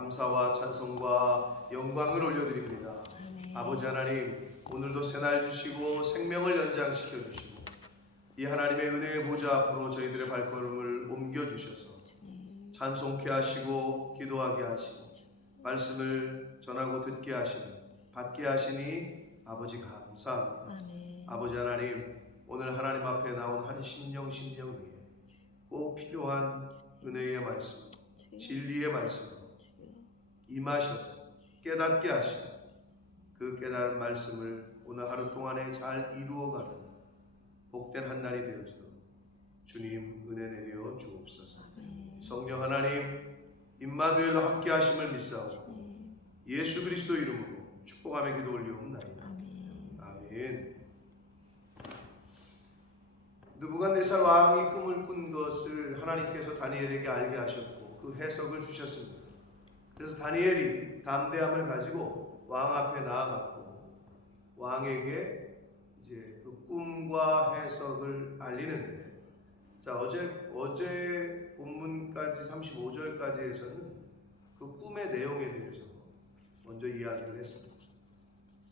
감사와 찬송과 영광을 올려드립니다. 아버지 하나님, 오늘도 새날 주시고 생명을 연장시켜 주시고 이 하나님의 은혜의 보좌 앞으로 저희들의 발걸음을 옮겨주셔서 찬송케 하시고 기도하게 하시고 말씀을 전하고 듣게 하시니 받게 하시니 아버지 감사합니다. 아버지 하나님, 오늘 하나님 앞에 나온 한 심령 위에 꼭 필요한 은혜의 말씀, 진리의 말씀 임하셔서 깨닫게 하시고 그 깨달은 말씀을 오늘 하루 동안에 잘 이루어가는 복된 한 날이 되어지도록 주님 은혜 내려 주옵소서. 성령 하나님, 임마누엘로 함께 하심을 믿사오고 예수 그리스도 이름으로 축복하며 기도 올리옵나이다. 아멘. 느부갓네살 왕이 꿈을 꾼 것을 하나님께서 다니엘에게 알게 하셨고 그 해석을 주셨습니다. 그래서 다니엘이 담대함을 가지고 왕 앞에 나아갔고 왕에게 이제 그 꿈과 해석을 알리는데, 자, 어제 본문까지 35절까지에서는 그 꿈의 내용에 대해서 먼저 이야기를 했습니다.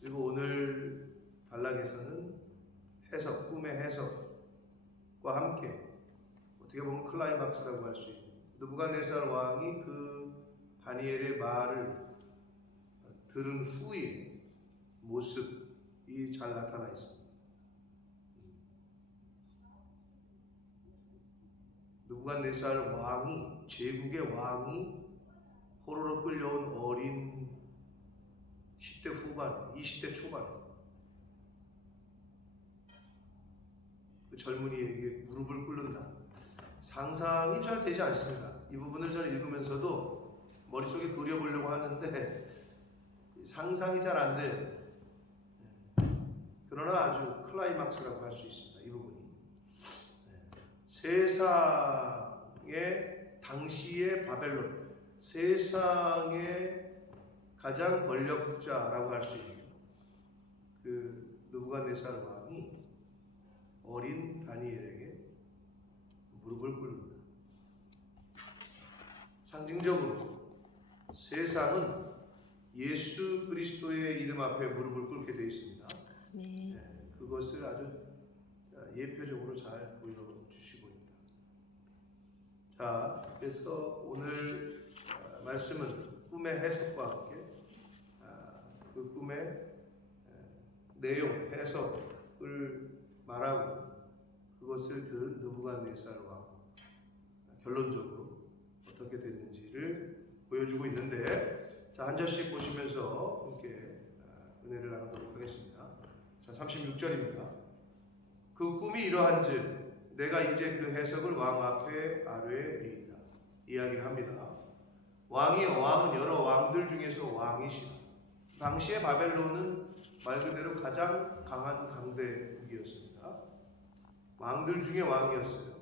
그리고 오늘 단락에서는 해석, 꿈의 해석과 함께 어떻게 보면 클라이막스라고 할 수 있는 느부갓네살 왕이 그 다니엘의 말을 들은 후의 모습이 잘 나타나 있습니다. 느부갓네살 왕이, 제국의 왕이 포로로 끌려온 어린 10대 후반, 20대 초반 그 젊은이에게 무릎을 꿇는다. 상상이 잘 되지 않습니다. 이 부분을 잘 읽으면서도 머릿속에 그려보려고 하는데 상상이 잘 안 돼요. 그러나 아주 클라이막스라고 할 수 있습니다. 이 부분이 세상의 당시의 바벨론, 세상의 가장 권력자라고 할 수 있는 그 느부갓네살 왕이 어린 다니엘에게 무릎을 꿇는다. 상징적으로 세상은 예수 그리스도의 이름 앞에 무릎을 꿇게 되어 있습니다. 그것을 아주 예표적으로 잘 보여주시고 있다. 자, 그래서 오늘 말씀은 꿈의 해석과 함께 그 꿈의 내용, 해석을 말하고 그것을 들은 느부갓네살 왕 결론적으로 어떻게 됐는지를 보여주고 있는데, 자, 한 절씩 보시면서 함께 은혜를 나누도록 하겠습니다. 자, 36절입니다. 그 꿈이 이러한즉 내가 이제 그 해석을 왕 앞에 아뢰리이다. 이야기를 합니다. 왕은 여러 왕들 중에서 왕이시다. 당시의 바벨론은 말 그대로 가장 강한 강대국이었습니다. 왕들 중에 왕이었어요.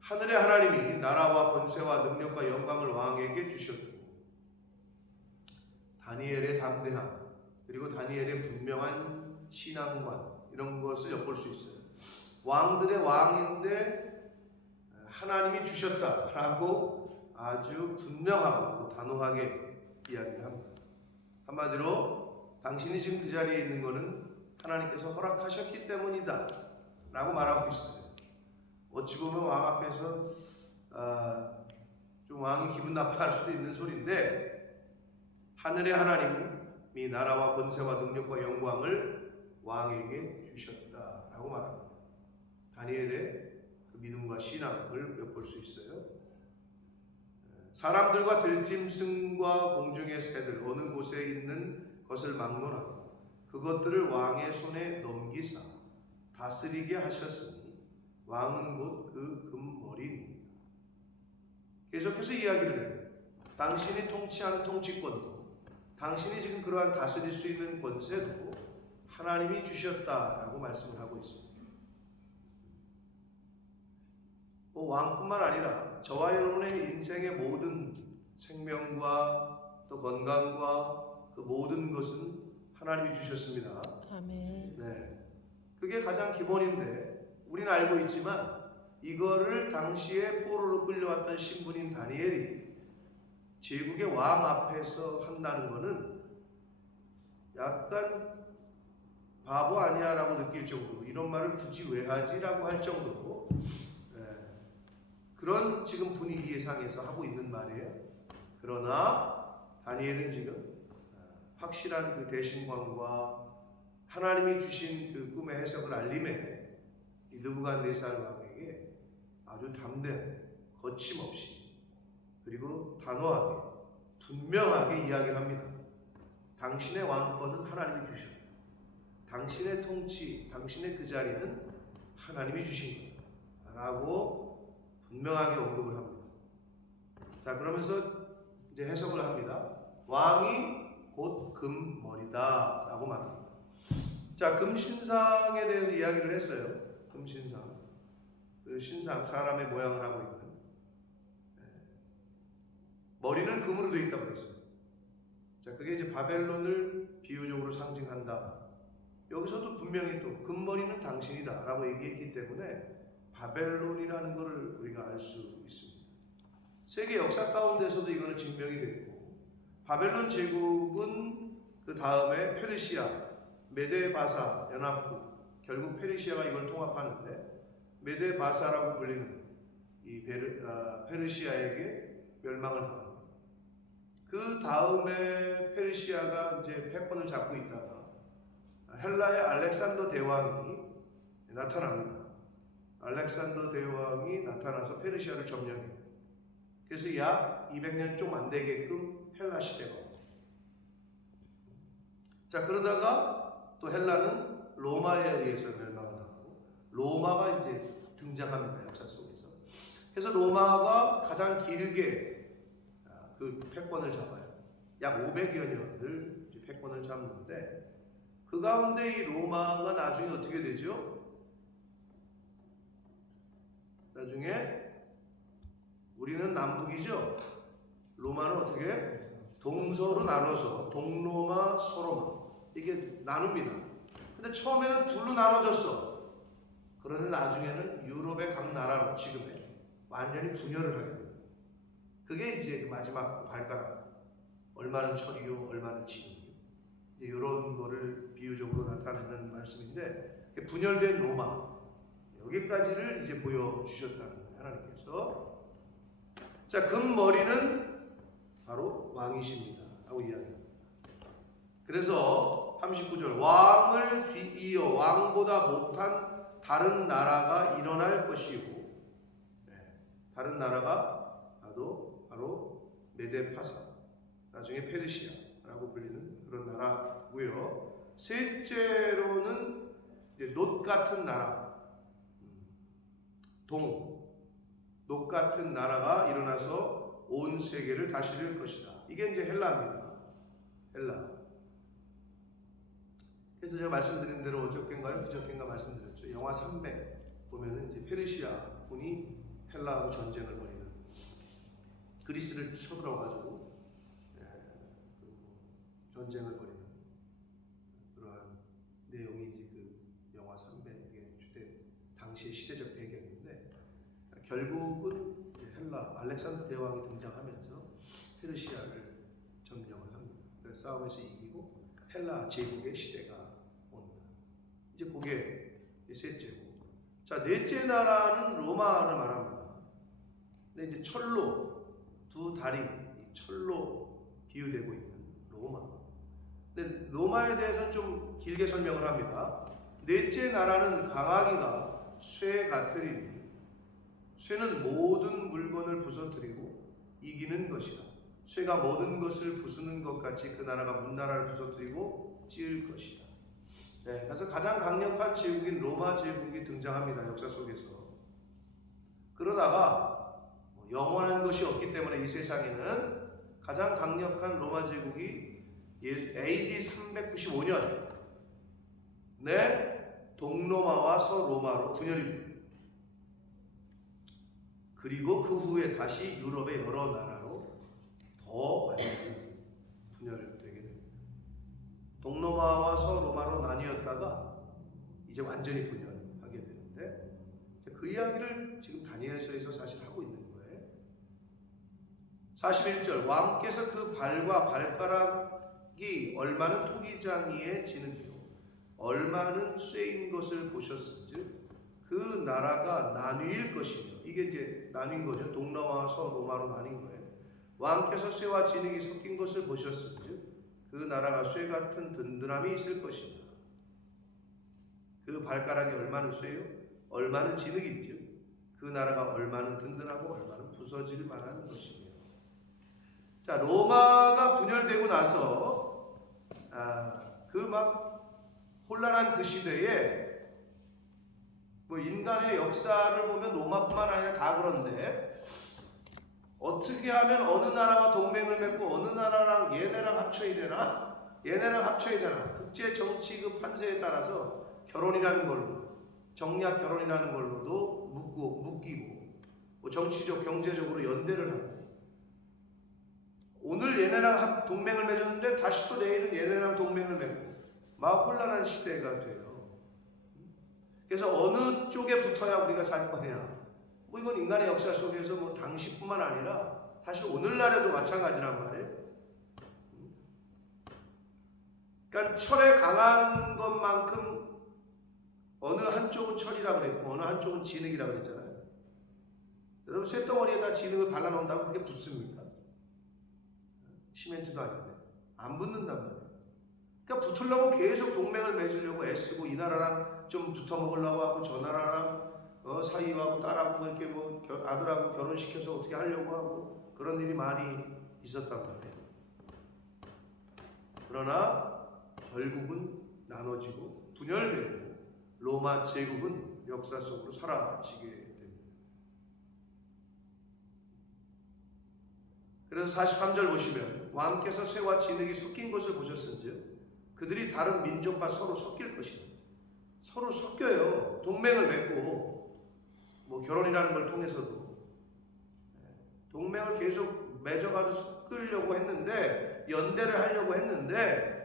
하늘의 하나님이 나라와 권세와 능력과 영광을 왕에게 주셨고 다니엘의 담대함, 그리고 다니엘의 분명한 신앙관, 이런 것을 엿볼 수 있어요. 왕들의 왕인데 하나님이 주셨다라고 아주 분명하고 단호하게 이야기를 합니다. 한마디로 당신이 지금 그 자리에 있는 것은 하나님께서 허락하셨기 때문이다 라고 말하고 있어요. 어찌 보면 왕 앞에서 좀 왕이 기분 나빠할 수도 있는 소리인데, 하늘의 하나님이 나라와 권세와 능력과 영광을 왕에게 주셨다라고 말합니다. 다니엘의 그 믿음과 신앙을 엿볼 수 있어요. 사람들과 들짐승과 공중의 새들 어느 곳에 있는 것을 막론하고 그것들을 왕의 손에 넘기사 다스리게 하셨으니 왕은 곧 그 금머리니. 계속해서 이야기를 해요. 당신이 통치하는 통치권도, 당신이 지금 그러한 다스릴 수 있는 권세도 하나님이 주셨다라고 말씀을 하고 있습니다. 왕뿐만 아니라 저와 여러분의 인생의 모든 생명과 또 건강과 그 모든 것은 하나님이 주셨습니다. 아멘. 네, 그게 가장 기본인데 우리는 알고 있지만 이거를 당시에 포로로 끌려왔던 신분인 다니엘이 제국의 왕 앞에서 한다는 거는 약간 바보 아니야라고 느낄 정도로, 이런 말을 굳이 왜 하지라고 할 정도로 그런 지금 분위기 상에서 하고 있는 말이에요. 그러나 다니엘은 지금 확실한 그 대신관과 하나님이 주신 그 꿈의 해석을 알림해 이 느부갓네살 왕에게 아주 담대하게, 거침없이, 그리고 단호하게, 분명하게 이야기를 합니다. 당신의 왕권은 하나님이 주셨다. 당신의 통치, 당신의 그 자리는 하나님이 주신 거다 라고 분명하게 언급을 합니다. 자, 그러면서 이제 해석을 합니다. 왕이 곧 금머리다 라고 말합니다. 자, 금신상에 대해서 이야기를 했어요. 금신상, 그 신상, 사람의 모양을 하고 있는, 머리는 금으로 되어 있다고 그랬어요. 자, 그게 이제 바벨론을 비유적으로 상징한다. 여기서도 분명히 또 금머리는 당신이다 라고 얘기했기 때문에 바벨론이라는 것을 우리가 알 수 있습니다. 세계 역사 가운데서도 이거는 증명이 됐고, 바벨론 제국은 그 다음에 페르시아, 메데바사 연합국, 결국 페르시아가 이걸 통합하는데 메데바사라고 불리는 이 페르시아에게 멸망을 당합니다. 그 다음에 페르시아가 이제 패권을 잡고 있다가 헬라의 알렉산더 대왕이 나타납니다. 알렉산더 대왕이 나타나서 페르시아를 점령해요. 그래서 약 200년 좀 안 되게끔 헬라 시대가 옵니다. 자, 그러다가 또 헬라는 로마에 의해서 멸망을 하고 로마가 이제 등장합니다. 역사 속에서. 그래서 로마가 가장 길게 그 패권을 잡아요. 약 500여 년을 패권을 잡는데, 그 가운데 이 로마가 나중에 어떻게 되죠? 나중에 우리는 남북이죠. 로마는 어떻게 동서로 나눠서 동로마, 서로마 이게 나눕니다. 근데 처음에는 둘로 나눠졌어. 그러나 나중에는 유럽의 각 나라로 지금의 완전히 분열을 하게 됩니다. 그게 이제 마지막 발가락. 얼마는 철이요, 얼마는 진이요. 이런 거를 비유적으로 나타내는 말씀인데, 분열된 로마, 여기까지를 이제 보여주셨다는 거예요, 하나님께서. 자, 금머리는 바로 왕이십니다 라고 이야기합니다. 그래서 39절, 왕을 뒤이어 왕보다 못한 다른 나라가 일어날 것이고, 다른 나라가 바로 메데파사, 나중에 페르시아라고 불리는 그런 나라고요. 셋째로는 놋 같은 나라, 녹 같은 나라가 일어나서 온 세계를 다스릴 것이다. 이게 이제 헬라입니다. 헬라. 그래서 제가 말씀드린 대로 어저께인가요? 그저께인가 말씀드렸죠. 영화 300 보면은 이제 페르시아 군이 헬라하고 전쟁을 벌이는, 그리스를 쳐들어가지고 전쟁을 벌이는 그러한 내용이 이제 그 영화 300의 당시의 시대적 배경인데, 결국은 헬라 알렉산더 대왕이 등장하면서 페르시아를 점령을 합니다. 그래서 싸움에서 이기고 헬라 제국의 시대가 옵니다. 이제 그게 셋째고, 자, 넷째 나라는 로마를 말합니다. 근데 이제 철로 두 다리, 철로 비유되고 있는 로마. 근데 로마에 대해서는 좀 길게 설명을 합니다. 넷째 나라는 강하기가 쇠 같으리니 쇠는 모든 물건을 부서뜨리고 이기는 것이라. 쇠가 모든 것을 부수는 것 같이 그 나라가 문나라를 부서뜨리고 찌을 것이다. 네, 그래서 가장 강력한 제국인 로마 제국이 등장합니다. 역사 속에서. 그러다가 영원한 것이 없기 때문에 이 세상에는 가장 강력한 로마 제국이 AD 395년 동로마와 서로마로 분열이 됩니다. 그리고 그 후에 다시 유럽의 여러 나라로 더 완전히 분열되게 됩니다. 동로마와 서로마로 나뉘었다가 이제 완전히 분열하게 되는데, 그 이야기를 지금 다니엘서에서 사실 하고 있는 거예요. 41절 왕께서 그 발과 발가락이 얼마는 토기장이에 지는지요 얼마는 쇠인 것을 보셨은즉 그 나라가 나뉘일 것이며 이게 이제 나뉜 거죠. 동로마와 서로마로 나뉜 거예요. 왕께서 쇠와 진흙이 섞인 것을 보셨은즉 그 나라가 쇠 같은 든든함이 있을 것이다. 그 발가락이 얼마는 쇠요? 얼마는 진흙이죠. 그 나라가 얼마는 든든하고 얼마는 부서질 만한 것이며. 자, 로마가 분열되고 나서 그 막 혼란한 그 시대에 뭐 인간의 역사를 보면 로마뿐만 아니라 다 그런데 어떻게 하면 어느 나라와 동맹을 맺고 어느 나라랑 얘네랑 합쳐야 되나? 얘네랑 합쳐야 되나? 국제 정치 그 판세에 따라서 결혼이라는 걸로 정략 결혼이라는 걸로도 묶이고 뭐 정치적 경제적으로 연대를 하고 오늘 얘네랑 동맹을 맺었는데 다시 또 내일은 얘네랑 동맹을 맺고 막 혼란한 시대가 돼요. 그래서 어느 쪽에 붙어야 우리가 살 거냐? 뭐 이건 인간의 역사 속에서 뭐 당시뿐만 아니라 사실 오늘날에도 마찬가지란 말이에요. 그러니까 철에 강한 것만큼 어느 한쪽은 철이라 그랬고 어느 한쪽은 진흙이라 그랬잖아요. 여러분 쇳덩어리에다 진흙을 발라놓는다고 그게 붙습니까? 시멘트도 아닌데 안 붙는단 말이에요. 그러니까 붙으려고 계속 동맹을 맺으려고 애쓰고 이 나라랑 좀 붙어 먹으려고 하고 저 나라랑 사위하고 딸하고 이렇게 뭐 아들하고 결혼시켜서 어떻게 하려고 하고 그런 일이 많이 있었단 말이에요. 그러나 결국은 나눠지고 분열되고 로마 제국은 역사 속으로 사라지게 됩니다. 그래서 43절 보시면 왕께서 쇠와 진흙이 섞인 것을 보셨은즉 그들이 다른 민족과 서로 섞일 것이다. 서로 섞여요. 동맹을 맺고 뭐 결혼이라는 걸 통해서도 동맹을 계속 맺어가지고 섞으려고 했는데 연대를 하려고 했는데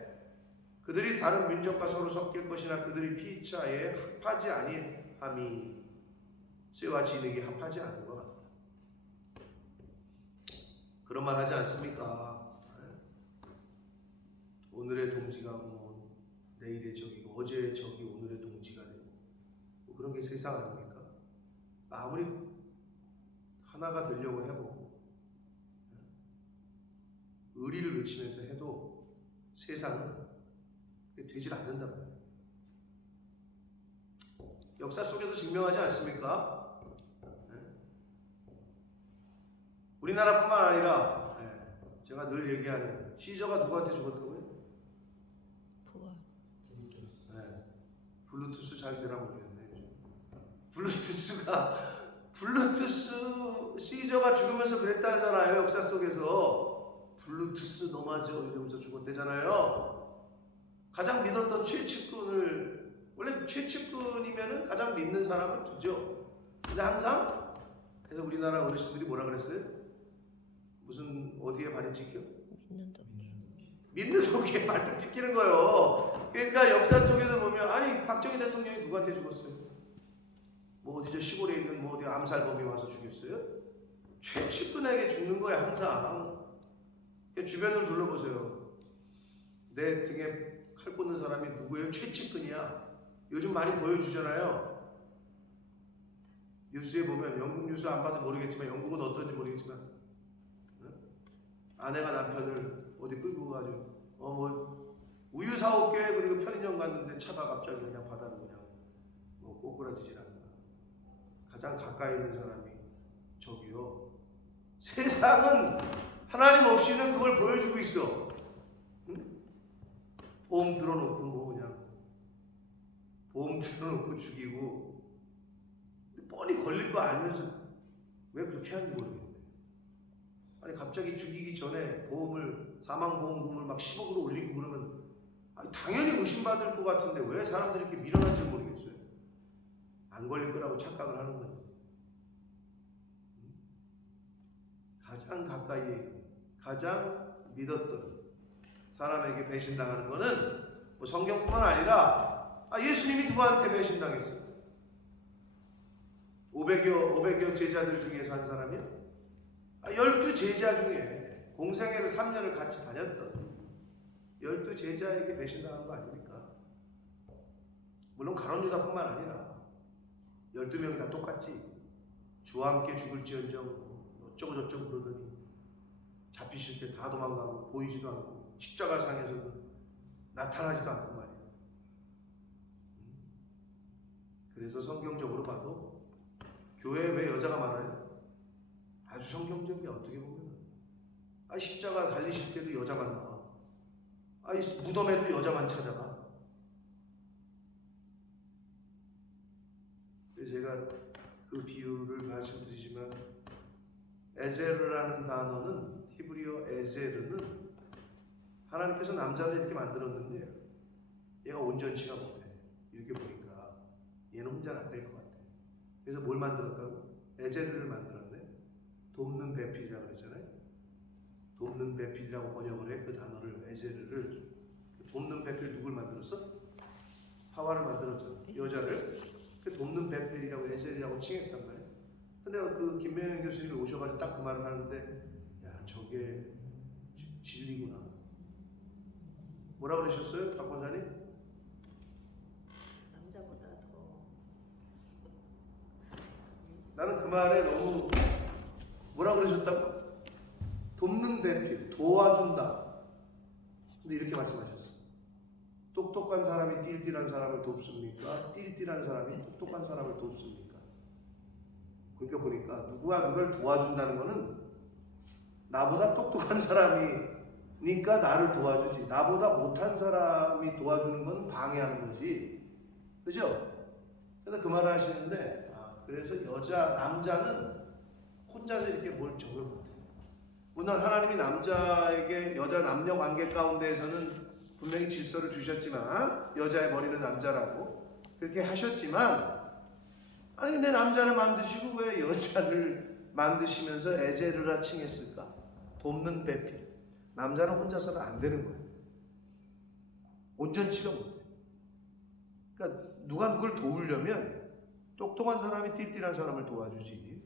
그들이 다른 민족과 서로 섞일 것이나 그들이 피차에 합하지 아니함이 쇠와 진흙이 합하지 않은 것 같다. 그런 말 하지 않습니까? 오늘의 동지가 뭐 내일의 적이고 어제의 적이 오늘의 동지가 되고 뭐 그런 게 세상 아닙니까? 아무리 하나가 되려고 해보고 의리를 외치면서 해도 세상은 되질 않는단 말이에요. 역사 속에도 증명하지 않습니까? 우리나라뿐만 아니라 제가 늘 얘기하는 시저가 누구한테 죽었다고요? 블루투스 잘 되나 모르겠네. 블루투스 시저가 죽으면서 그랬다잖아요. 역사 속에서 블루투스 너마저 이러면서 죽었대잖아요. 가장 믿었던 최측근을 원래 최측근이면은 가장 믿는 사람을 두죠. 근데 항상 그래서 우리나라 어르신들이 뭐라 그랬어요? 무슨 어디에 발이 찍혀? 믿는 도끼에 발등 찍히는 거예요. 그러니까 역사 속에서 보면 아니 박정희 대통령이 누구한테 죽었어요? 뭐 어디 저 시골에 있는 뭐 어디 암살범이 와서 죽였어요? 최측근에게 죽는 거야 항상. 주변을 둘러보세요. 내 등에 칼 꽂는 사람이 누구예요? 최측근이야. 요즘 많이 보여주잖아요. 뉴스에 보면 영국 뉴스 안 봐서 모르겠지만 영국은 어떤지 모르겠지만 아내가 남편을 어디 끌고 가지고 뭐 우유 사올게 그리고 편의점 갔는데 차가 갑자기 그냥 바다로 그냥 뭐 꼬꾸라지질 않나. 가장 가까이 있는 사람이 저기요. 세상은 하나님 없이는 그걸 보여주고 있어. 응? 보험 들어놓고 뭐 그냥 보험 들어놓고 죽이고 뻔히 걸릴 거 알면서 왜 그렇게 하는지 모르겠네. 아니 갑자기 죽이기 전에 보험을 사망보험금을 막 10억으로 올리고 그러면 아니, 당연히 의심받을 것 같은데 왜 사람들이 이렇게 밀어난지 모르겠어요. 안 걸릴 거라고 착각을 하는 거죠. 가장 가까이 가장 믿었던 사람에게 배신당하는 거는 뭐 성경뿐만 아니라 예수님이 누구한테 배신당했어요? 500여 제자들 중에서 한 사람이요? 12 제자 중에 공생애를 3년을 같이 다녔던 12 제자에게 배신당한 거 아닙니까? 물론 가룟 유다뿐만 아니라 12명이 다 똑같지. 주와 함께 죽을지언정 어쩌고 저쩌고 그러더니 잡히실 때 다 도망가고 보이지도 않고 십자가상에서도 나타나지도 않고 말이야. 그래서 성경적으로 봐도 교회에 왜 여자가 많아요? 아주 성경적이야. 어떻게 보면 십자가 달리실 때도 여자만 나와. 무덤에도 여자만 찾아가. 그래서 제가 그 비유를 말씀드리지만 에제르라는 단어는 히브리어 에제르는 하나님께서 남자를 이렇게 만들었는데 얘가 온전치가 못해. 이렇게 보니까 얘는 혼자는 안 될 것 같아. 그래서 뭘 만들었다고? 에제르를 만들었네. 돕는 배필이라고 그랬잖아요. 돕는 배필이라고 번역을 해. 그 단어를 에제르를. 돕는 배필 누굴 만들었어? 하와를 만들었잖아. 여자를. 그 돕는 배필이라고 에제르라고 칭했단 말이야. 근데 그 김명현 교수님이 오셔가지고 딱 그 말을 하는데 야 저게 진리구나. 뭐라 그러셨어요? 박 권사님? 남자보다 더. 나는 그 말에 너무 뭐라 그러셨다고? 돕는 배필, 도와준다. 근데 이렇게 말씀하셨어. 똑똑한 사람이 띨띨한 사람을 돕습니까? 띨띨한 사람이 똑똑한 사람을 돕습니까? 그러니까 보니까 누구를 도와준다는 거는 나보다 똑똑한 사람이니까 나를 도와주지. 나보다 못한 사람이 도와주는 건 방해하는 거지. 그죠? 그래서 그 말을 하시는데 그래서 남자는 혼자서 이렇게 뭘 적을 못해요. 물론 하나님이 남자에게 여자 남녀 관계 가운데에서는 분명히 질서를 주셨지만 여자의 머리는 남자라고 그렇게 하셨지만 아니 근데 남자를 만드시고 왜 여자를 만드시면서 에제르라 칭했을까? 돕는 배필. 남자는 혼자서는 안 되는 거예요. 온전치가 못해. 그러니까 누가 누굴 도우려면 똑똑한 사람이 띨띨한 사람을 도와주지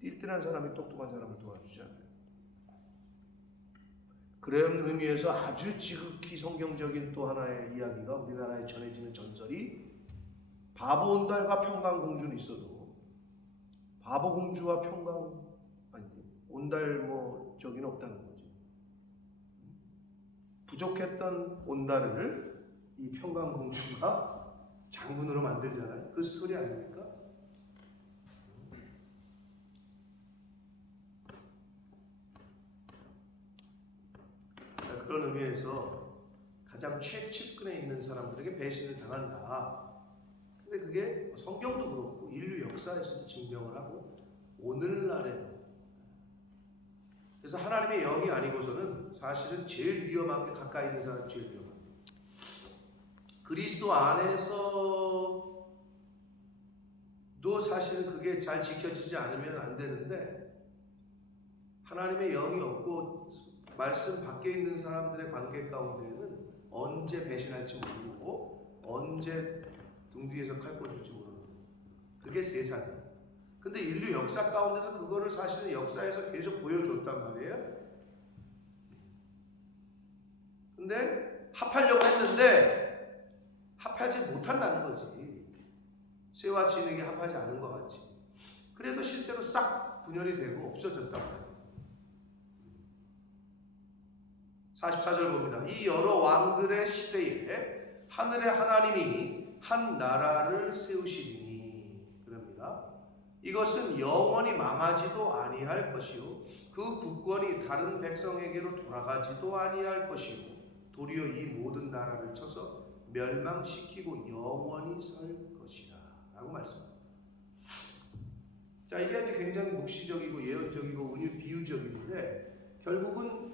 띨띨한 사람이 똑똑한 사람을 도와주지 않아요. 그런 의미에서 아주 지극히 성경적인 또 하나의 이야기가 우리나라에 전해지는 전설이 바보 온달과 평강 공주는 있어도 바보 공주와 평강 온달 저기는 없다는 거지. 부족했던 온달을 이 평강 공주가 장군으로 만들잖아요. 그 스토리 아닙니까? 자, 그런 의미에서 가장 최측근에 있는 사람들에게 배신을 당한다. 근데 그게 성경도 그렇고 인류 역사에서도 증명을 하고 오늘날에도 그래서 하나님의 영이 아니고서는 사실은 제일 위험한 게 가까이 있는 사람이 제일 위험한 거예요. 그리스도 안에서도 사실은 그게 잘 지켜지지 않으면 안 되는데 하나님의 영이 없고 말씀 밖에 있는 사람들의 관계 가운데는 언제 배신할지 모르고 언제 등 뒤에서 칼 꽂을지 모르는 그게 세상이에요. 근데 인류 역사 가운데서 그거를 사실은 역사에서 계속 보여줬단 말이에요. 근데 합하려고 했는데 합하지 못한다는 거지. 쇠와 진흙이 합하지 않은 것 같지. 그래도 실제로 싹 분열이 되고 없어졌단 말이에요. 44절 봅니다. 이 여러 왕들의 시대에 하늘의 하나님이 한 나라를 세우시리니 그럽니다. 이것은 영원히 망하지도 아니할 것이요 그 국권이 다른 백성에게로 돌아가지도 아니할 것이요 도리어 이 모든 나라를 쳐서 멸망시키고 영원히 설 것이라 라고 말씀합니다. 자, 이게 이제 굉장히 묵시적이고 예언적이고 비유적인데 결국은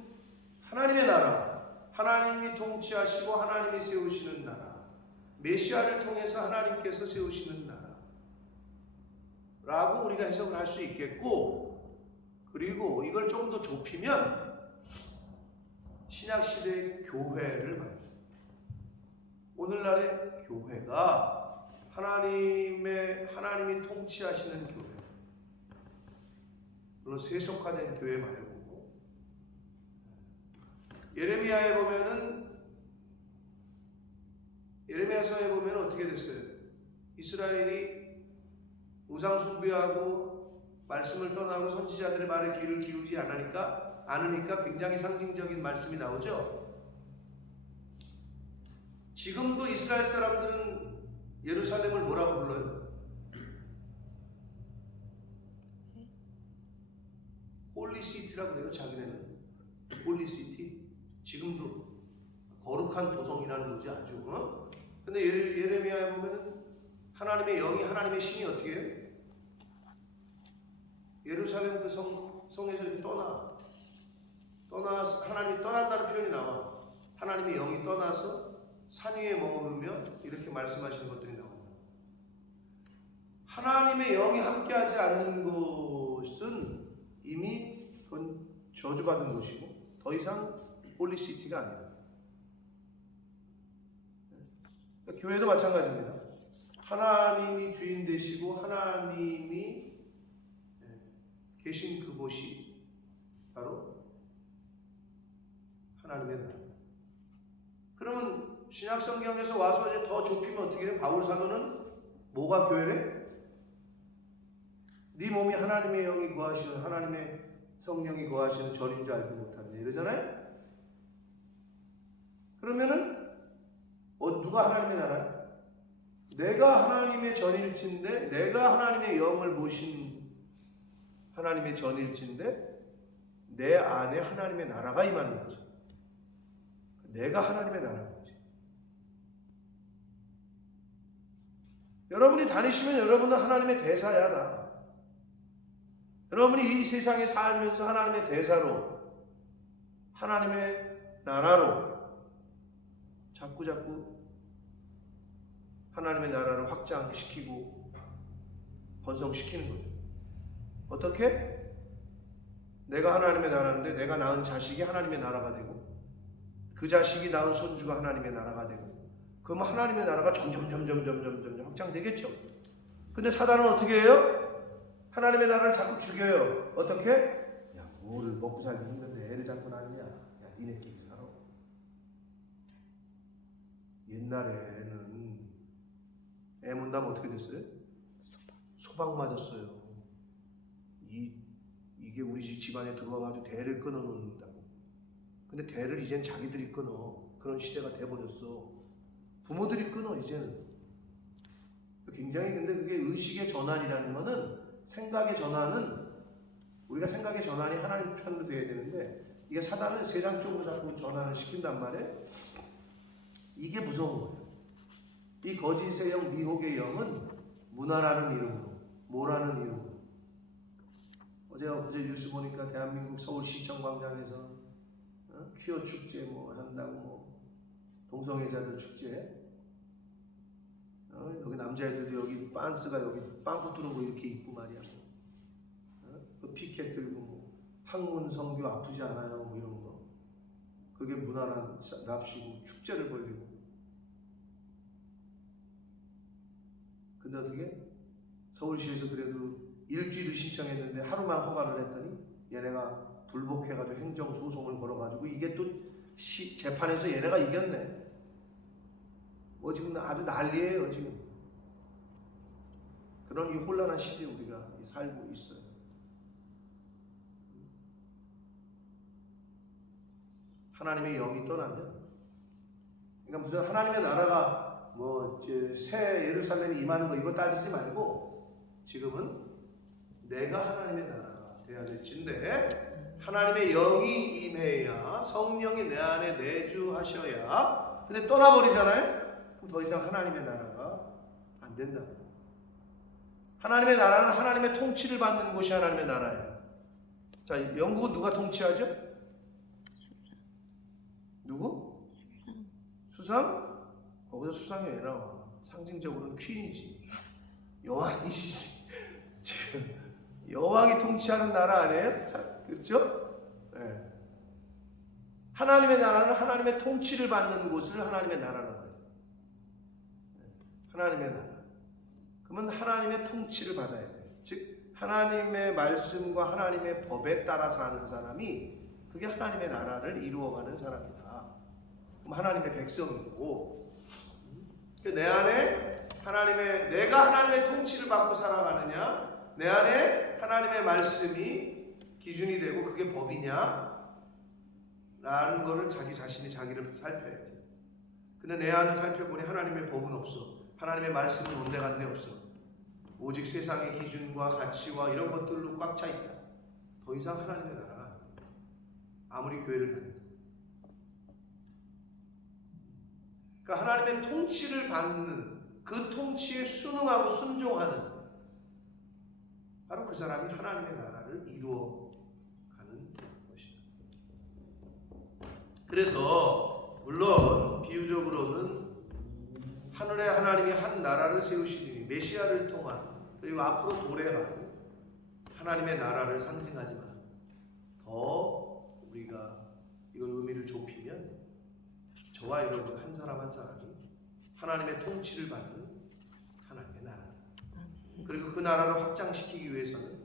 하나님의 나라, 하나님이 통치하시고 하나님이 세우시는 나라, 메시아를 통해서 하나님께서 세우시는 나라 라고 우리가 해석을 할 수 있겠고, 그리고 이걸 조금 더 좁히면 신약시대의 교회를 말합니다. 오늘날의 교회가 하나님이 통치하시는 교회, 물론 세속화된 교회 말고. 예레미야에 보면은, 예레미야서에 보면 어떻게 됐어요? 이스라엘이 우상 숭배하고 말씀을 떠나고 선지자들의 말에 귀를 기울이지 않으니까 굉장히 상징적인 말씀이 나오죠. 지금도 이스라엘 사람들은 예루살렘을 뭐라고 불러요? 홀리시티라고 그래요. 자기네는 홀리시티. 지금도 거룩한 도성이라는 거지 아주. 근데 예레미야에 보면은 하나님의 영이, 하나님의 신이 어떻게 해요? 예루살렘 그 성에서 이렇게 떠나서 하나님이 떠난다는 표현이 나와. 하나님의 영이 떠나서 산 위에 머무르며 이렇게 말씀하시는 것들이 나옵니다. 하나님의 영이 함께하지 않는 곳은 이미 그건 저주받은 곳이고 더 이상 홀리시티가 아닙니다. 교회도 마찬가지입니다. 하나님이 주인 되시고 하나님이 계신 그곳이 바로 하나님의 나라입니다. 그러면 신약 성경에서 와서 이제 더 좁히면 어떻게 해요? 바울 사도는 뭐가 교회래? 네 몸이 하나님의 영이 거하시는, 하나님의 성령이 거하시는 전인 줄 알지 못하느냐 이러잖아요. 그러면은 누가 하나님의 나라야? 내가 하나님의 전일치인데, 내가 하나님의 영을 모신 하나님의 전일치인데 내 안에 하나님의 나라가 임하는 거죠. 내가 하나님의 나라인 거지. 여러분이 다니시면 여러분은 하나님의 대사야. 나. 여러분이 이 세상에 살면서 하나님의 대사로, 하나님의 나라로 자꾸 하나님의 나라를 확장시키고 번성시키는 거죠. 어떻게? 내가 하나님의 나라인데 내가 낳은 자식이 하나님의 나라가 되고 그 자식이 낳은 손주가 하나님의 나라가 되고 그럼 하나님의 나라가 점점 확장되겠죠. 근데 사단은 어떻게 해요? 하나님의 나라를 자꾸 죽여요. 어떻게? 야, 뭘 먹고 살기 힘든데 애를 자꾸 낳냐? 야, 니네끼리 살아. 옛날에는 애 못 낳으면 어떻게 됐어요? 소방 맞았어요. 이게 우리 집안에 들어와가지고 대를 끊어놓는다고. 근데 대를 이젠 자기들이 끊어. 그런 시대가 돼버렸어. 부모들이 끊어 이제는. 굉장히 근데 그게 의식의 전환이라는 거는, 생각의 전환은, 우리가 생각의 전환이 하나님 편으로 돼야 되는데 이게 사단은 세상 쪽으로 자꾸 전환을 시킨단 말이에요. 이게 무서운 거예요. 이 거짓의 영, 미혹의 영은 문화라는 이름으로, 뭐라는 이름으로. 어제 뉴스 보니까 대한민국 서울시청 광장에서 퀴어 축제 뭐 한다고, 동성애자들 축제. 여기 남자애들도 여기 빤스가 여기 빵꾸 뚫은 거 이렇게 입고 말이야. 그 피켓 들고 뭐 학문 성교 아프지 않아요 뭐 이런 거. 그게 문화란 납시고 축제를 벌리고. 근데 어떻게? 서울시에서 그래도 일주일을 신청했는데 하루만 허가를 했더니 얘네가 불복해가지고 행정소송을 걸어가지고 이게 또 재판에서 얘네가 이겼네. 뭐 지금 아주 난리예요 지금. 그런 이 혼란한 시대에 우리가 살고 있어요. 하나님의 영이 떠나면, 그러니까 무슨 하나님의 나라가 뭐 새 예루살렘이 임하는 거 이거 따지지 말고 지금은 내가 하나님의 나라가 돼야 될진데, 하나님의 영이 임해야, 성령이 내 안에 내주하셔야. 근데 떠나버리잖아요. 그럼 더 이상 하나님의 나라가 안 된다. 하나님의 나라는 하나님의 통치를 받는 곳이 하나님의 나라예요. 자, 영국은 누가 통치하죠? 누구? 수상? 거기서 수상이 왜 나와? 상징적으로는 퀸이지, 여왕이시지. 여왕이 통치하는 나라 아니에요? 자, 그렇죠? 네. 하나님의 나라는 하나님의 통치를 받는 곳을 하나님의 나라라고 해요. 하나님의 나라. 그러면 하나님의 통치를 받아야 돼요. 즉 하나님의 말씀과 하나님의 법에 따라 사는 사람이 그게 하나님의 나라를 이루어가는 사람이다. 그럼 하나님의 백성이고, 내 안에 내가 하나님의 통치를 받고 살아가느냐, 내 안에 하나님의 말씀이 기준이 되고 그게 법이냐 라는 거를 자기 자신이 자기를 살펴야지. 근데 내 안을 살펴보니 하나님의 법은 없어. 하나님의 말씀은 온데간데 없어. 오직 세상의 기준과 가치와 이런 것들로 꽉 차 있다. 더 이상 하나님의 나라가 아무리 교회를 다녀도. 그러니까 하나님의 통치를 받는, 그 통치에 순응하고 순종하는, 바로 그 사람이 하나님의 나라를 이루어가는 것이다. 그래서 물론 비유적으로는 하늘에 하나님이 한 나라를 세우시니 메시아를 통한, 그리고 앞으로 도래할 하나님의 나라를 상징하지만, 더 우리가 이걸 의미를 좁히면 저와 여러분 한 사람 한 사람이 하나님의 통치를 받는 하나님의 나라, 그리고 그 나라를 확장시키기 위해서는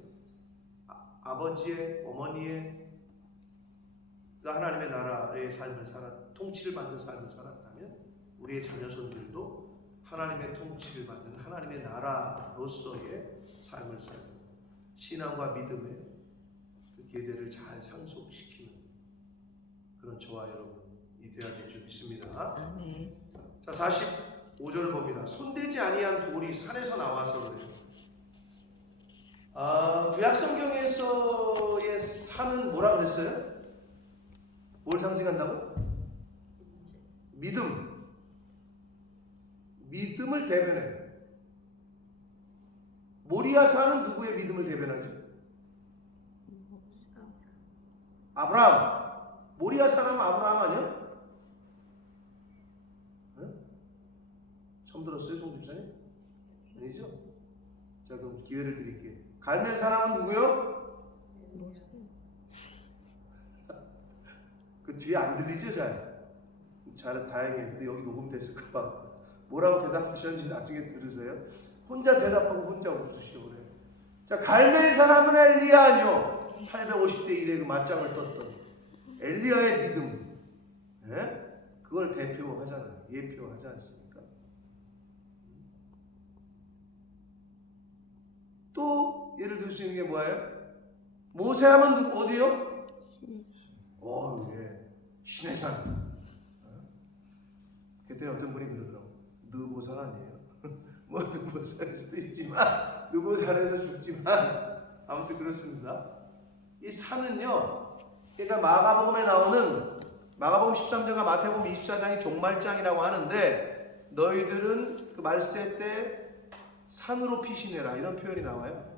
아버지의, 어머니의 하나님의 나라의 삶을 통치를 받는 삶을 살았다면 우리의 자녀손들도 하나님의 통치를 받는 하나님의 나라로서의 삶을 살고 신앙과 믿음의 그 계대를 잘 상속시키는 그런 저와 여러분이 되어야 될 줄 믿습니다. 자, 45절을 봅니다. 손대지 아니한 돌이 산에서 나와서 그래요. 구약성경에서의 산은 뭐라 그랬어요? 뭘 상징한다고? 믿음을 대변해요. 모리아 산은 누구의 믿음을 대변하지? 아브라함. 모리아 사람은 아브라함 아니야? 응? 처음 들었어요, 송 집사님? 아니죠? 자, 그럼 기회를 드릴게요. 갈멜 사람은 누구요? 그 뒤에 안 들리죠, 잘 다행이에요. 근데 여기 녹음됐을까? 뭐라고 대답하셨는지 나중에 들으세요. 혼자 대답하고 혼자 웃으시오 그래요. 자, 갈멜 사람은 엘리야 아니요? 850대 1의 그 맞짱을 떴던 엘리야의 믿음, 네? 그걸 대표하잖아요. 예표하지 않습니까? 또 예를 들 수 있는 게 뭐예요? 모세하면 어디요? 예, 신의 산. 그때 어떤 분이 그러더라고. 느보산 아니에요. 뭐 느보산일 수도 있지만 느보산에서 죽지만 아무튼 그렇습니다. 이 산은요, 그러니까 마가복음에 나오는 마가복음 13장과 마태복음 24장이 종말장이라고 하는데, 너희들은 그 말세 때 산으로 피신해라 이런 표현이 나와요.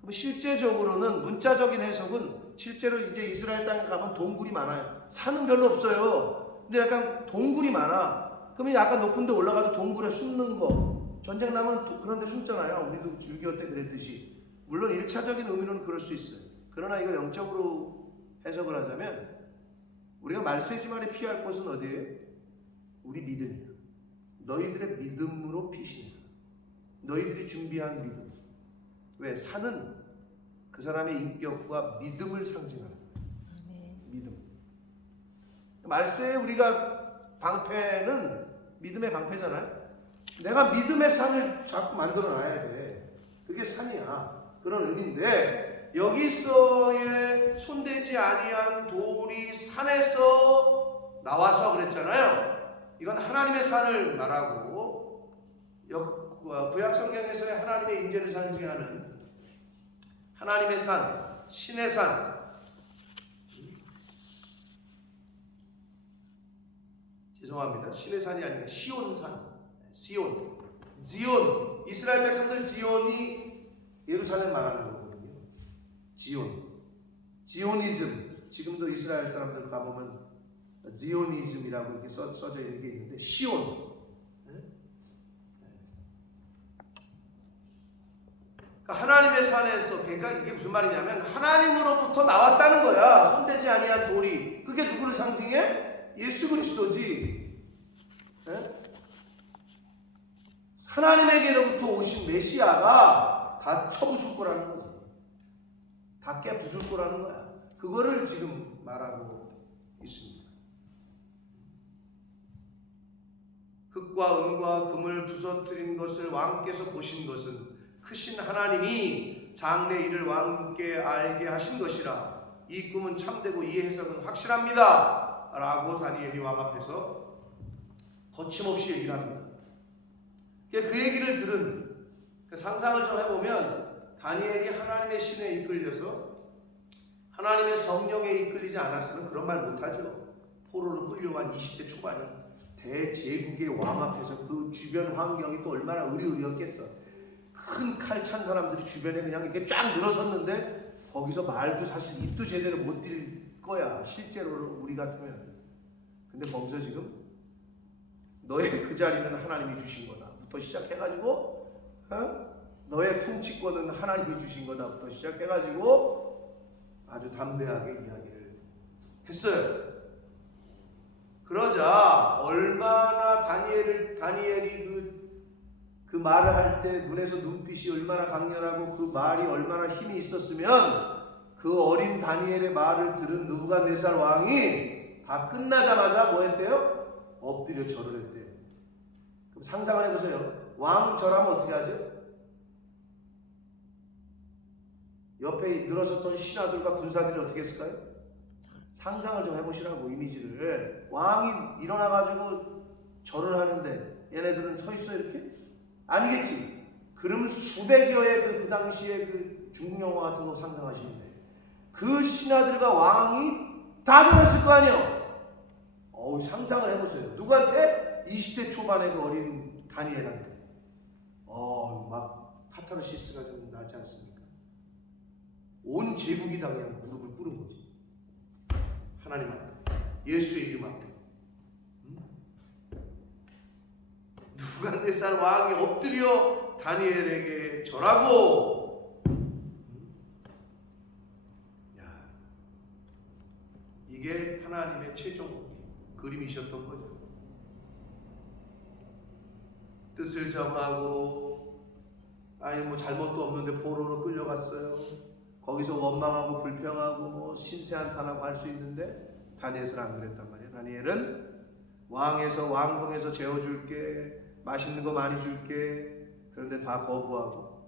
그럼 실제적으로는 문자적인 해석은 실제로 이제 이스라엘 땅에 가면 동굴이 많아요. 산은 별로 없어요. 근데 약간 동굴이 많아. 그러면 약간 높은 데 올라가서 동굴에 숨는 거, 전쟁 나면 그런 데 숨잖아요. 우리도 6.25 때 그랬듯이. 물론 1차적인 의미로는 그럴 수 있어요. 그러나 이걸 영적으로 해석을 하자면 우리가 말세지만에 피할 곳은 어디예요? 우리 믿음이야. 너희들의 믿음으로 피신이다. 너희들이 준비한 믿음. 왜? 산은 그 사람의 인격과 믿음을 상징하는 거예요. 믿음. 말세에 우리가 방패는 믿음의 방패잖아요. 내가 믿음의 산을 자꾸 만들어놔야 돼. 그게 산이야. 그런 의미인데, 여기서의 손대지 아니한 돌이 산에서 나와서 그랬잖아요. 이건 하나님의 산을 말하고, 구약성경에서의 하나님의 인재를 상징하는 하나님의 산, 신의 산, 죄송합니다. 신의 산이 아니라 시온산, 지온. 이스라엘 백성들 지온이 예루살렘 말하는 거거든요. 지오니즘. 지금도 이스라엘 사람들 가보면 지오니즘이라고 이렇게 써져 있는 게 있는데, 시온. 그러니까 하나님의 산에서, 그러니까 이게 무슨 말이냐면 하나님으로부터 나왔다는 거야. 손대지 아니한 돌이. 그게 누구를 상징해? 예수 그리스도지. 하나님에게로부터 오신 메시아가 다 처부술 거라는 거지. 다 깨부술 거라는 거야. 그거를 지금 말하고 있습니다. 흙과 은과 금을 부서뜨린 것을 왕께서 보신 것은 크신 하나님이 장래 일을 왕께 알게 하신 것이라 이 꿈은 참되고 이 해석은 확실합니다 라고 다니엘이 왕 앞에서 거침없이 얘기를 합니다. 그 얘기를 들은 상상을 좀 해보면 다니엘이 하나님의 신에 이끌려서 하나님의 성령에 이끌리지 않았으면 그런 말 못하죠. 포로로 끌려간 20대 초반이 대제국의 왕 앞에서 그 주변 환경이 또 얼마나 의리의리했겠어. 큰 칼 찬 사람들이 주변에 그냥 이렇게 쫙 늘어섰는데 거기서 말도 사실 입도 제대로 못 뛸 거야. 실제로 우리 같으면. 근데 거기서 지금 너의 그 자리는 하나님이 주신 거다부터 시작해가지고 너의 통치권은 하나님이 주신 거다부터 시작해가지고 아주 담대하게 이야기를 했어요. 그러자 얼마나 다니엘이 그 말을 할 때 눈에서 눈빛이 얼마나 강렬하고 그 말이 얼마나 힘이 있었으면 그 어린 다니엘의 말을 들은 느부갓네살 왕이 다 끝나자마자 뭐 했대요? 엎드려 절을 했대요. 그럼 상상을 해보세요. 왕 절하면 어떻게 하죠? 옆에 늘어섰던 신하들과 군사들이 어떻게 했을까요? 상상을 좀 해보시라고, 이미지를. 왕이 일어나가지고 절을 하는데 얘네들은 서 있어 이렇게? 아니겠지. 그러면 수백여의 그 당시에 그 중국 영화 같은 거 상상하시는데 그 신하들과 왕이 다 절했을 거 아니에요. 상상을 해보세요. 누구한테? 20대 초반의 그 어린 다니엘한테. 막 카타르시스가 좀 나지 않습니까? 온 제국이 다 그냥 무릎을 꿇은 거지. 하나님 앞에, 예수의 이름 앞에. 느부갓네살 왕이 엎드려 다니엘에게 절하고. 이게 하나님의 최종 그림이셨던 거죠. 뜻을 정하고 뭐 잘못도 없는데 포로로 끌려갔어요. 거기서 원망하고 불평하고 신세한탄하고 할 수 있는데 다니엘은 안 그랬단 말이에요. 다니엘은 왕에서 왕궁에서 재워줄게, 맛있는 거 많이 줄게. 그런데 다 거부하고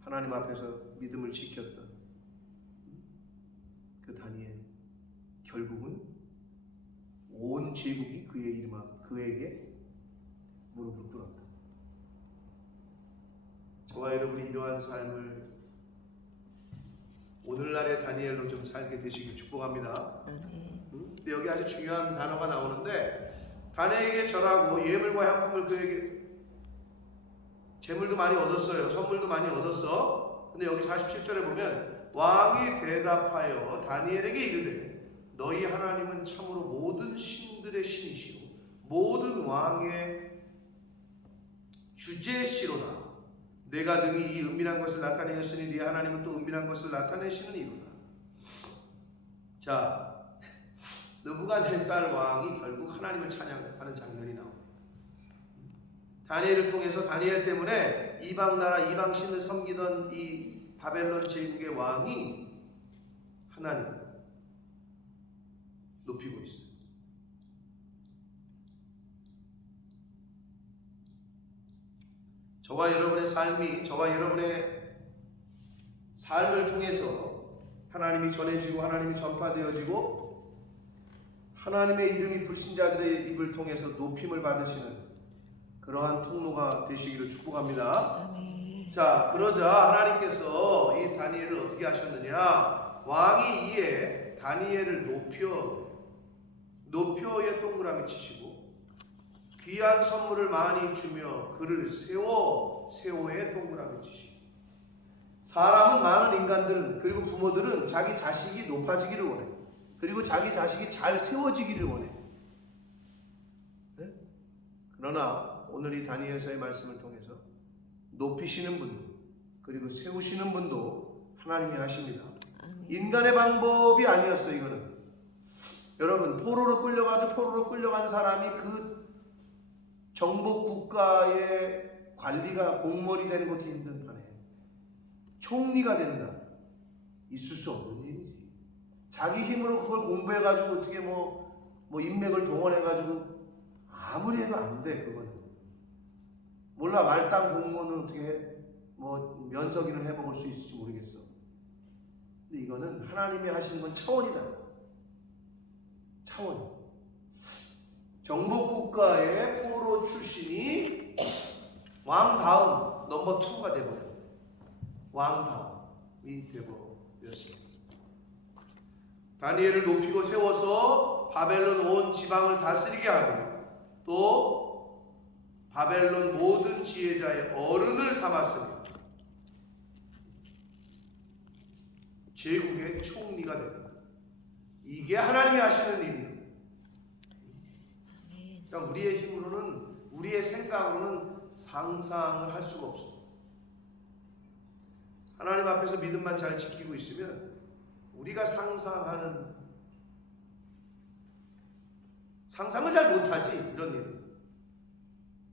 하나님 앞에서 믿음을 지켰던 그 다니엘, 결국은 온 제국이 그에게 무릎을 꿇었다. 저와 여러분이 이러한 삶을 오늘날의 다니엘로 좀 살게 되시길 축복합니다. 근데 여기 아주 중요한 단어가 나오는데, 다니엘에게 절하고 예물과 향품을 그에게, 재물도 많이 얻었어요. 선물도 많이 얻었어. 근데 여기 47절에 보면 왕이 대답하여 다니엘에게 이르되 너희 하나님은 참으로 모든 신들의 신이시오 모든 왕의 주제시로다. 내가 능히 이 은밀한 것을 나타내었으니 네 하나님은 또 은밀한 것을 나타내시는 이로다. 자, 느부갓네살 왕이 결국 하나님을 찬양하는 장면이 나옵니다. 다니엘을 통해서, 다니엘 때문에 이방 나라, 이방 신을 섬기던 이 바벨론 제국의 왕이 하나님 높이고 있어요. 저와 여러분의 삶을 통해서 하나님이 전해지고 하나님이 전파되어지고 하나님의 이름이 불신자들의 입을 통해서 높임을 받으시는 그러한 통로가 되시기를 축복합니다. 자, 그러자 하나님께서 이 다니엘을 어떻게 하셨느냐? 왕이 이에 다니엘을 높여에 동그라미 치시고 귀한 선물을 많이 주며 그를 세워에 동그라미 치시고. 사람은, 많은 인간들은, 그리고 부모들은 자기 자식이 높아지기를 원해. 그리고 자기 자식이 잘 세워지기를 원해. 네? 그러나 오늘 이 다니엘서의 말씀을 통해서 높이시는 분, 그리고 세우시는 분도 하나님이 하십니다. 인간의 방법이 아니었어요. 이거는 여러분, 포로로 끌려간 사람이 그 정복 국가의 관리가, 공무원이 되는 것도 힘든 판에 총리가 된다. 있을 수 없는 일이지. 자기 힘으로 그걸 공부해가지고 어떻게 뭐 인맥을 동원해가지고 아무리 해도 안 돼. 그거는 몰라. 말단 공무원은 어떻게 뭐 면석이는 해먹을 수 있을지 모르겠어. 근데 이거는 하나님이 하시는 건 차원이 달라. 차원. 정복국가의 포로 출신이 왕 다음 넘버 2가 돼버려요. 왕 다음이 돼버렸습니다. 다니엘을 높이고 세워서 바벨론 온 지방을 다스리게 하고 또 바벨론 모든 지혜자의 어른을 삼았으며 제국의 총리가 됩니다. 이게 하나님이 하시는 일이에요. 그러니까 우리의 힘으로는, 우리의 생각으로는 상상을 할 수가 없어요. 하나님 앞에서 믿음만 잘 지키고 있으면 우리가 상상을 잘 못하지. 이런 일은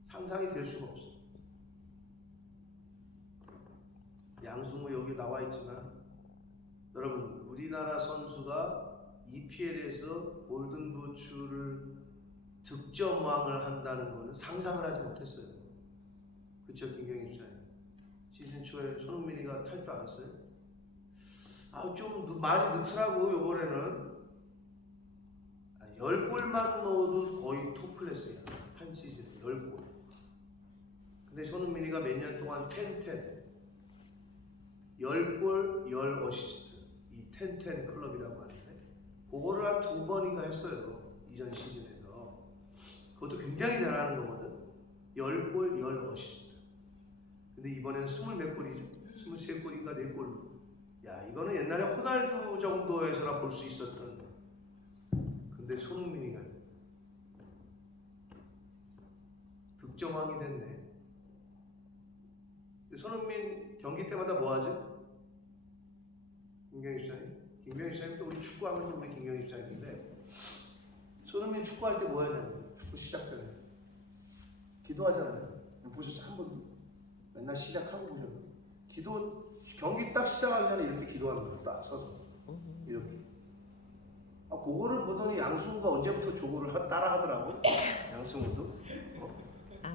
상상이 될 수가 없어. 양승우 여기 나와 있지만 여러분, 우리나라 선수가 EPL에서 골든부츠를 득점왕을 한다는 것은 상상을 하지 못했어요. 그렇죠, 김경희 기자님? 시즌 초에 손흥민이가 탈 줄 알았어요? 좀 많이 늦더라고. 요번에는 10골만 넣어도 거의 톱클래스야. 한 시즌에 10골. 근데 손흥민이가 몇 년 동안 10-10 10골 10어시스트 이 10-10 클럽이라고 하는데 그거를 한 2번인가 했어요. 이전 시즌에서. 그것도 굉장히 잘하는 거거든. 10골 10어시스트. 근데 이번에는 20몇 골이죠. 23골인가 4골. 야, 이거는 옛날에 호날두 정도에서나 볼 수 있었던. 근데 손흥민이가 득점왕이 됐네. 손흥민 경기 때마다 뭐 하죠? 김경희 집사님? 김경희 집사님도 우리 축구하면 또 우리 김경희 집사님인데 손흥민 축구할 때 뭐 해야 되는? 축구 시작 전에 기도하잖아요. 보셨죠? 한 번도? 맨날 시작하고 보셨나요? 경기 딱 시작하기 전에 이렇게 기도하는 거예요. 딱 서서 이렇게. 그거를 보더니 양승우가 언제부터 저거를 따라 하더라고. 양승우도.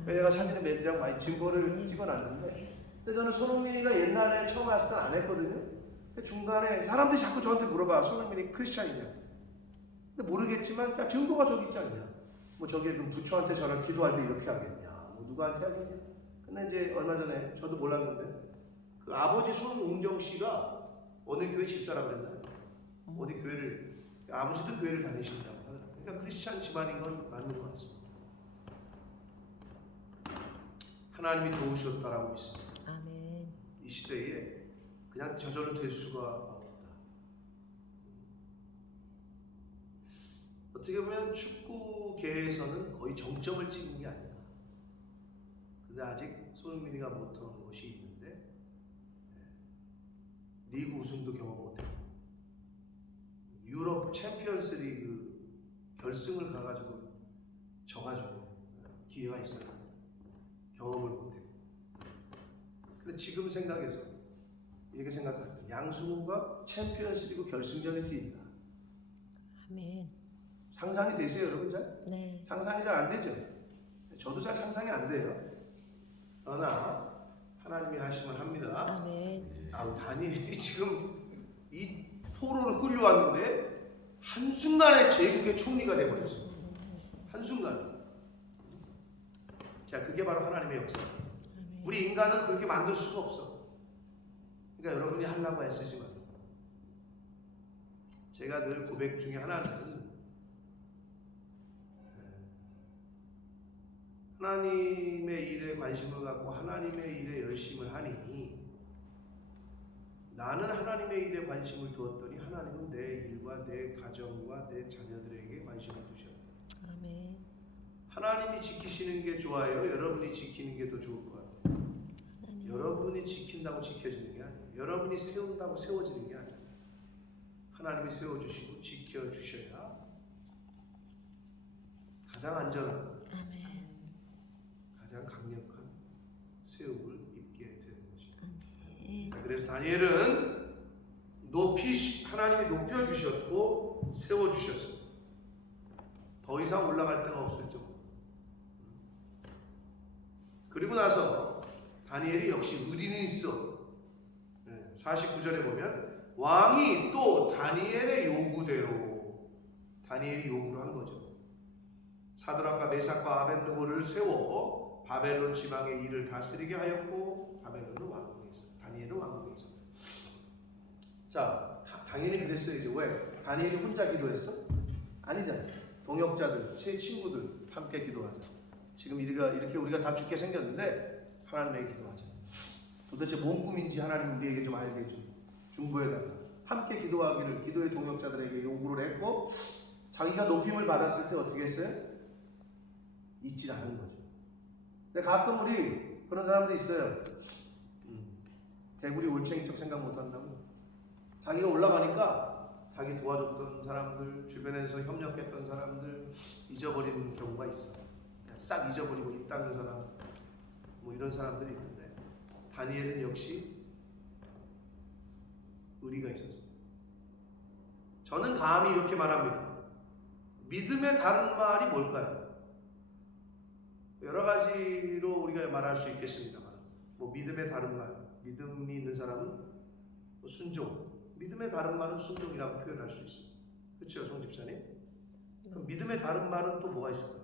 내가 사진에 몇 장 많이 증거를 찍어놨는데, 근데 저는 손흥민이가 옛날에 처음 왔을 땐 안 했거든요. 근데 중간에 사람들이 자꾸 저한테 물어봐. 손흥민이 크리스찬이냐? 근데 모르겠지만 그냥 증거가 저기 있지 않냐? 뭐 저기 그럼 부처한테 저랑 기도할 때 이렇게 하겠냐? 뭐 누구한테 하겠냐? 근데 이제 얼마 전에 저도 몰랐는데 그 아버지 손웅정 씨가 어느 교회 집사라고 그랬나요? 어디 교회를, 아버지도 교회를 다니신다고 하더라고요. 그러니까 크리스찬 집안인 건 맞는 것 같습니다. 하나님이 도우셨다라고 믿습니다. 아멘. 이 시대에 그냥 저절로 될 수가 없다. 어떻게 보면 축구계에서는 거의 정점을 찍은 게 아닌가. 근데 아직 손흥민이가 못한 것이 있는데 리그 우승도 경험 못했고 유럽 챔피언스 리그 결승을 가가지고 져가지고 기회가 있어요. 경험을 못했고. 근데 지금 생각해서 이렇게 생각합니다. 양승우가 챔피언스 리그 결승전에 뜁니다. 아멘. 상상이 되세요, 여러분? 잘? 네. 상상이 잘 안 되죠? 저도 잘 상상이 안 돼요. 그러나 하나님이 하시면 합니다. 아멘. 다니엘이 지금 이 포로로 끌려왔는데 한순간에 제국의 총리가 돼버렸어요. 한순간에. 자, 그게 바로 하나님의 역사. 우리 인간은 그렇게 만들 수가 없어. 그러니까 여러분이 하려고 애쓰지 마세요. 제가 늘 고백 중에 하나는 하나님의 일에 관심을 갖고 하나님의 일에 열심을 하니 나는 하나님의 일에 관심을 두었더니 하나님은 내 일과 내 가정과 내 자녀들에게 관심을 두셔요. 아멘. 하나님이 지키시는 게 좋아요? 여러분이 지키는 게 더 좋을 것 같아요. 하나님. 여러분이 지킨다고 지켜지는 게 아니에요. 여러분이 세운다고 세워지는 게 아니에요. 하나님이 세워주시고 지켜주셔야 가장 안전한, 아멘. 가장 강력한 세움을 입게 되는 것입니다. 아멘. 자, 그래서 다니엘은 하나님이 높여주셨고 세워주셨어요. 더 이상 올라갈 데가 없을 정도. 그리고 나서 다니엘이 역시 의리는 있어. 49절에 보면 왕이 또 다니엘의 요구대로 다니엘이 요구를 한 거죠. 사드락과 메삭과 아벳느고를 세워 바벨론 지방의 일을 다스리게 하였고 바벨론은 왕궁에 있어. 다니엘은 왕궁에 있어. 자, 당연히 그랬어야죠. 왜? 다니엘이 혼자 기도했어? 아니잖아요. 동역자들, 세 친구들 함께 기도하자. 지금 이렇게 우리가 다 죽게 생겼는데 하나님에게 기도하자. 도대체 뭔 꿈인지 하나님 우리에게 좀 알게 해줘. 중보해달라. 함께 기도하기를 기도의 동역자들에게 요구를 했고 자기가 높임을 받았을 때 어떻게 했어요? 잊지 않은 거죠. 근데 가끔 우리 그런 사람도 있어요. 개구리 올챙이쪽 생각 못한다고. 자기가 올라가니까 자기 도와줬던 사람들, 주변에서 협력했던 사람들 잊어버리는 경우가 있어. 그냥 싹 잊어버리고 입 닫는 사람, 뭐 이런 사람들이 있는데 다니엘은 역시 의리가 있었어요. 저는 감히 이렇게 말합니다. 믿음의 다른 말이 뭘까요? 여러 가지로 우리가 말할 수 있겠습니다만, 뭐 믿음의 다른 말, 믿음이 있는 사람은 뭐 순종, 믿음의 다른 말은 순종이라고 표현할 수 있어요. 그렇죠, 송 집사님? 그럼 믿음의 다른 말은 또 뭐가 있을까요?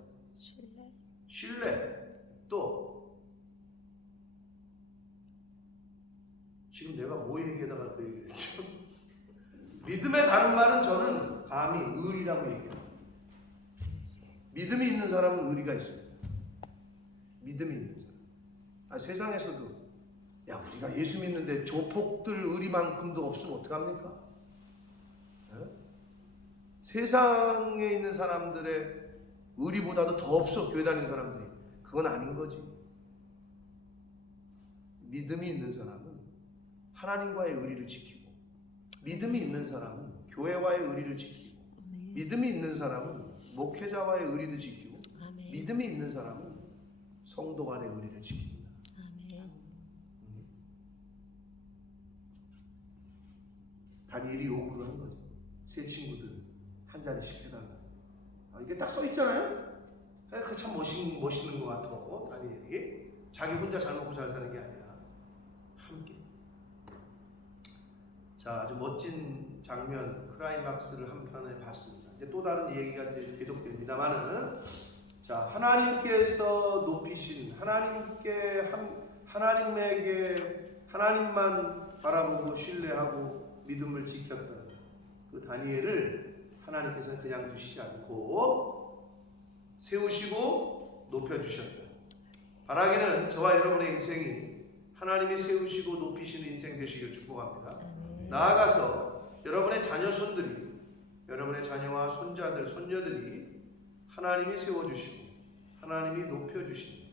신뢰. 또 지금 내가 뭐 얘기하다가 그 얘기를 했죠? 믿음의 다른 말은 저는 감히 의리라고 얘기해요. 믿음이 있는 사람은 의리가 있어요. 믿음이 있는 사람. 세상에서도 야 우리가 예수 믿는데 조폭들 의리만큼도 없으면 어떡합니까? 세상에 있는 사람들의 의리보다도 더 없어. 교회 다니는 사람들이. 그건 아닌 거지. 믿음이 있는 사람은 하나님과의 의리를 지키고, 믿음이 있는 사람은 교회와의 의리를 지키고, 믿음이 있는 사람은 목회자와의 의리도 지키고, 믿음이 있는 사람은 성도 간의 의리를 지킵니다. 다니엘이 요구를 한 거죠. 세 친구들 한 자리씩 해달라. 이게 딱 써 있잖아요. 그 참 멋있는 것 같아. 다니엘이 자기 혼자 잘 먹고 잘 사는 게 아니라 함께. 자, 아주 멋진 장면 클라이막스를 한 편에 봤습니다. 이제 또 다른 얘기가 이제 계속됩니다만은, 자 하나님께서 높이신 하나님에게 하나님만 바라보고 신뢰하고 믿음을 지켰던 그 다니엘을 하나님께서는 그냥 두시지 않고 세우시고 높여주셨다. 바라기는 저와 여러분의 인생이 하나님이 세우시고 높이시는 인생 되시길 축복합니다. 나아가서 여러분의 자녀 손들이, 여러분의 자녀와 손자들, 손녀들이 하나님이 세워주시고 하나님이 높여주시는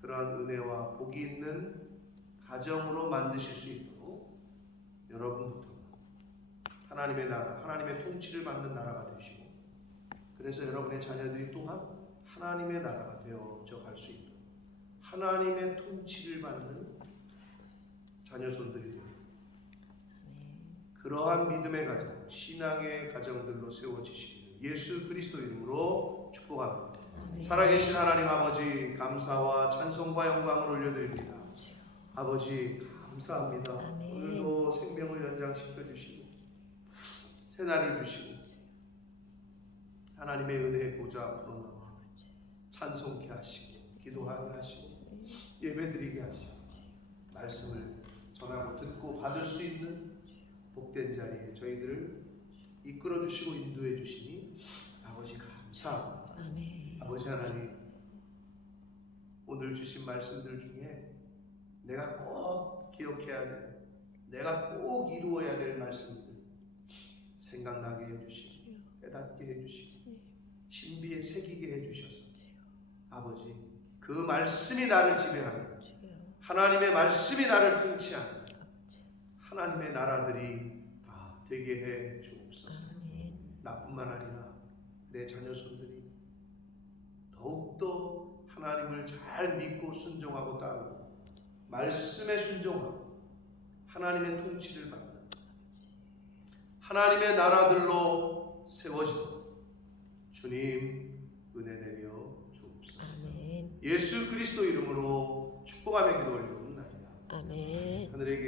그러한 은혜와 복이 있는 가정으로 만드실 수 있도록 여러분부터 하나님의 나라, 하나님의 통치를 받는 나라가 되시고, 그래서 여러분의 자녀들이 또한 하나님의 나라가 되어져 갈 수 있도록 하나님의 통치를 받는 자녀손들이 되고, 그러한 믿음의 가정, 신앙의 가정들로 세워지시기를 예수 그리스도 이름으로 축복합니다. 살아계신 하나님 아버지, 감사와 찬송과 영광을 올려드립니다. 아버지 감사합니다. 오늘도 생명을 연장시켜 주시고 새날을 주시고 하나님의 은혜의 보좌 앞으로 나와 찬송케 하시고 기도하게 하시고 예배드리게 하시고 말씀을 전하고 듣고 받을 수 있는 복된 자리에 저희들을 이끌어 주시고 인도해 주시니 아버지 감사합니다. 아버지 하나님, 오늘 주신 말씀들 중에 내가 꼭 기억해야 될, 내가 꼭 이루어야 될 말씀들 생각나게 해주시고 깨닫게 해주시고 신비에 새기게 해주셔서 아버지 그 말씀이 나를 지배하는, 하나님의 말씀이 나를 통치하는 하나님의 나라들이 다 되게 해 주옵소서. 나뿐만 아니라 내 자녀손들이 더욱더 하나님을 잘 믿고 순종하고 따르고 말씀에 순종하고 하나님의 통치를 받는 하나님의 나라들로 세워지도록 주님 은혜 내려 주옵소서. 아멘. 예수 그리스도 이름으로 축복하며 기도 올리옵나이다. 아멘. 하늘에 계신